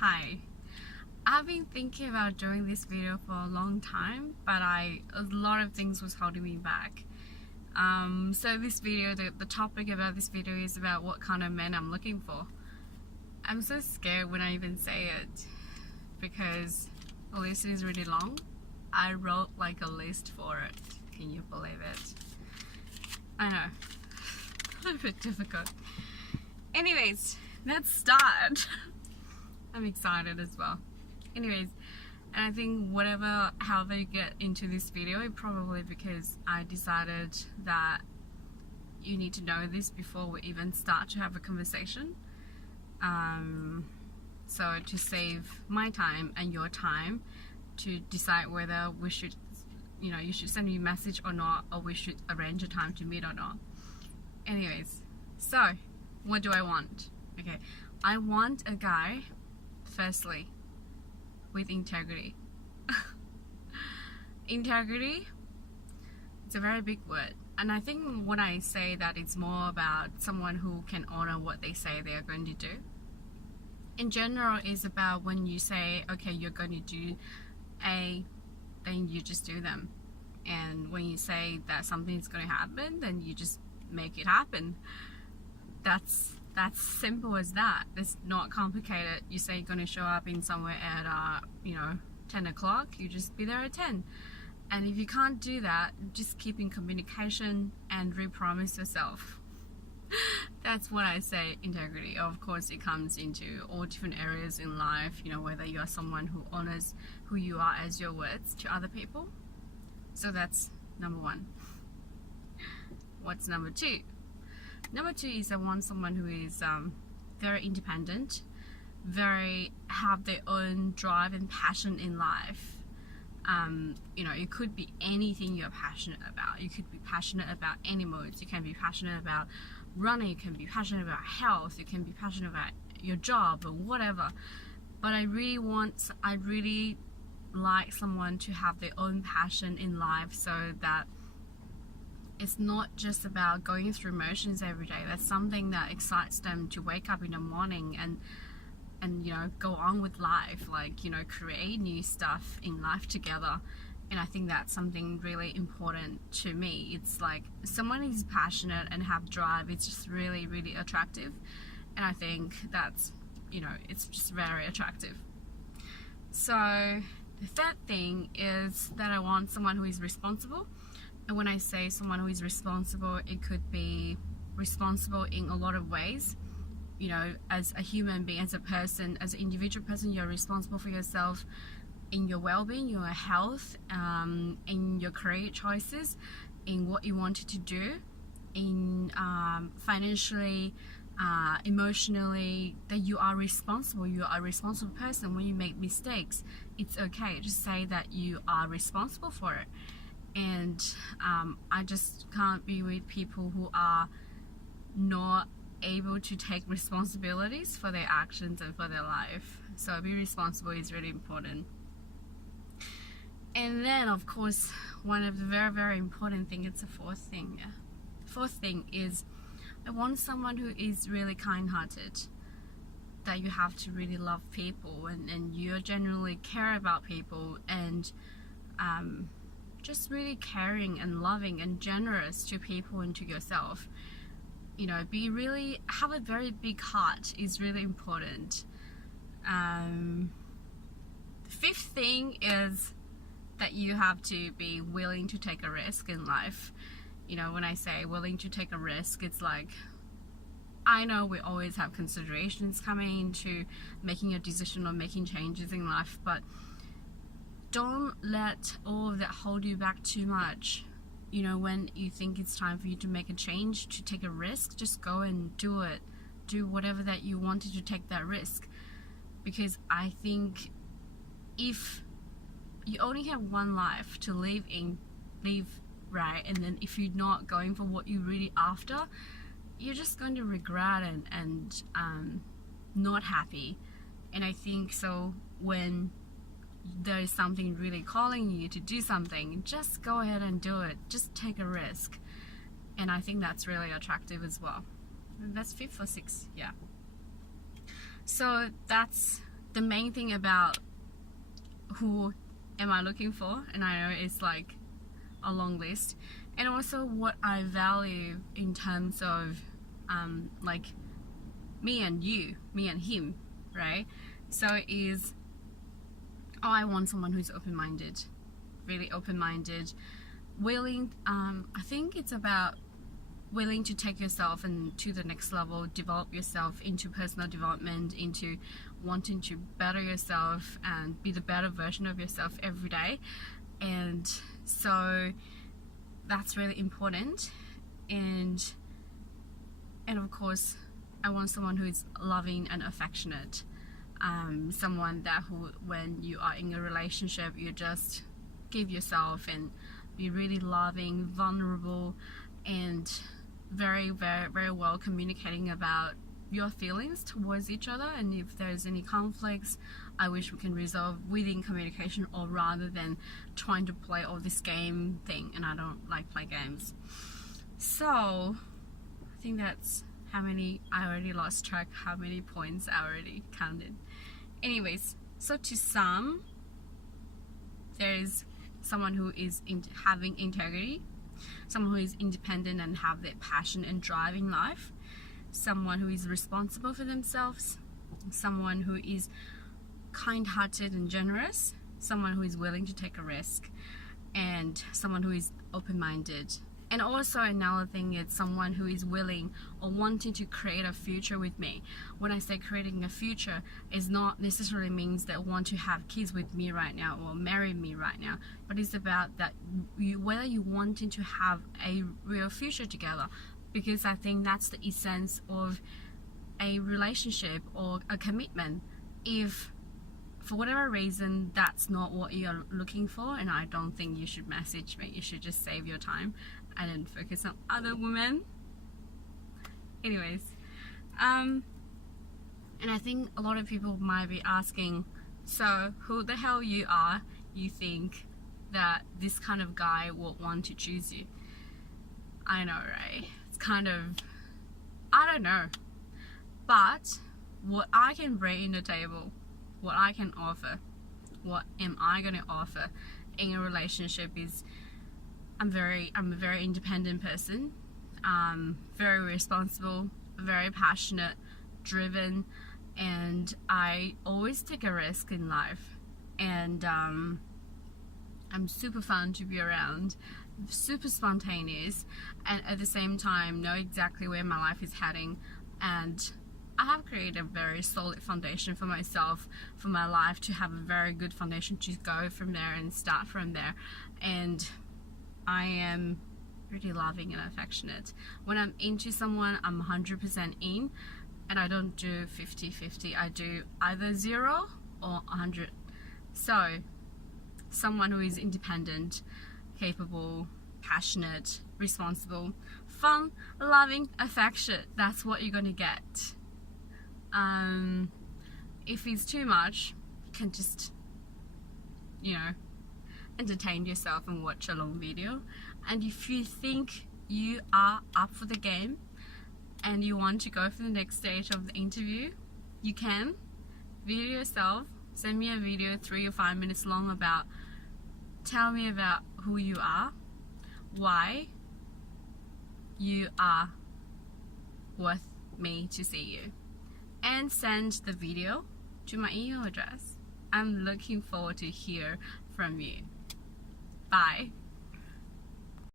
Hi. I've been thinking about doing this video for a long time, but a lot of things was holding me back. So this video, the topic about this video is about what kind of men I'm looking for. I'm so scared when I even say it because the list is really long. I wrote like a list for it. Can you believe it? I know. A little bit difficult. Anyways, let's start. I'm excited as well. Anyways, and I think however you get into this video, it probably because I decided that you need to know this before we even start to have a conversation. So to save my time and your time to decide whether we should, you should send me a message or not, or we should arrange a time to meet or not. Anyways, so what do I want? Okay, I want a guy, firstly, with integrity. Integrity, it's a very big word, and I think when I say that, it's more about someone who can honor what they say they are going to do. In general, it's about when you say, okay, you're going to do A, then you just do them, and when you say that something's going to happen, then you just make it happen. That's simple as that. It's not complicated. You say you're going to show up in somewhere at 10 o'clock, you just be there at 10. And if you can't do that, just keep in communication and re-promise yourself. That's what I say, integrity. Of course, it comes into all different areas in life, whether you are someone who honors who you are as your words to other people. So that's number one. What's number two? Number two is I want someone who is very independent, have their own drive and passion in life. It could be anything you're passionate about. You could be passionate about animals. You can be passionate about running. You can be passionate about health. You can be passionate about your job or whatever. But I really like someone to have their own passion in life, so that it's not just about going through motions every day. That's something that excites them to wake up in the morning and go on with life, create new stuff in life together. And I think that's something really important to me. It's like someone who's passionate and have drive, it's just really, really attractive. And I think that's, it's just very attractive. So the third thing is that I want someone who is responsible. And when I say someone who is responsible, it could be responsible in a lot of ways. As a human being, as a person, as an individual person, you're responsible for yourself in your well-being, your health, in your career choices, in what you wanted to do, in financially, emotionally, that you are responsible. You are a responsible person. When you make mistakes, it's okay. Just say that you are responsible for it. And I just can't be with people who are not able to take responsibilities for their actions and for their life. So be responsible is really important. And then, of course, one of the very, very important things, it's a fourth thing. Fourth thing is I want someone who is really kind-hearted. That you have to really love people and you genuinely care about people, and just really caring and loving and generous to people and to yourself. Have a very big heart is really important. The fifth thing is that you have to be willing to take a risk in life. When I say willing to take a risk, it's like, I know we always have considerations coming into making a decision or making changes in life, but don't let all of that hold you back too much. When you think it's time for you to make a change, to take a risk, just go and do it. Do whatever that you wanted to take that risk. Because I think if you only have one life to live, right? And then if you're not going for what you're really after, you're just going to regret and not happy. And I think so when there is something really calling you to do something, just go ahead and do it. Just take a risk. And I think that's really attractive as well. And that's fifth or sixth, yeah. So that's the main thing about who am I looking for, and I know it's like a long list, and also what I value in terms of like me and him, right? So is, I want someone who's open-minded, really open-minded, willing, I think it's about willing to take yourself and to the next level, develop yourself into personal development, into wanting to better yourself and be the better version of yourself every day. And so that's really important. And of course, I want someone who is loving and affectionate, someone that who, when you are in a relationship, you just give yourself and be really loving, vulnerable, and very, very, very well communicating about your feelings towards each other. And if there's any conflicts, I wish we can resolve within communication, or rather than trying to play all this game thing, and I don't like play games. So I think that's how many, I already lost track how many points I already counted. Anyways, so to sum, there is someone who is having integrity, someone who is independent and have their passion and drive in life, someone who is responsible for themselves, someone who is kind-hearted and generous, someone who is willing to take a risk, and someone who is open-minded. And also another thing is someone who is willing or wanting to create a future with me. When I say creating a future, is not necessarily means that want to have kids with me right now or marry me right now, but it's about that whether you wanting to have a real future together, because I think that's the essence of a relationship or a commitment. If for whatever reason that's not what you're looking for, and I don't think you should message me, you should just save your time and then focus on other women. Anyways, and I think a lot of people might be asking, so who the hell you are, you think that this kind of guy will want to choose you? I know, right? It's kind of, I don't know, but what I can bring in the table, what I can offer, what am I going to offer in a relationship is I'm a very independent person, very responsible, very passionate, driven, and I always take a risk in life, and I'm super fun to be around, super spontaneous, and at the same time know exactly where my life is heading. And I have created a very solid foundation for myself, for my life, to have a very good foundation to go from there and start from there. And I am really loving and affectionate. When I'm into someone, I'm 100% in, and I don't do 50-50. I do either 0 or 100. So someone who is independent, capable, passionate, responsible, fun, loving, affectionate, that's what you're gonna get. If it's too much, you can just, entertain yourself and watch a long video. And if you think you are up for the game and you want to go for the next stage of the interview, you can video yourself, send me a video 3 or 5 minutes long tell me about who you are, why you are worth me to see you, and send the video to my email address. I'm looking forward to hear from you. Bye.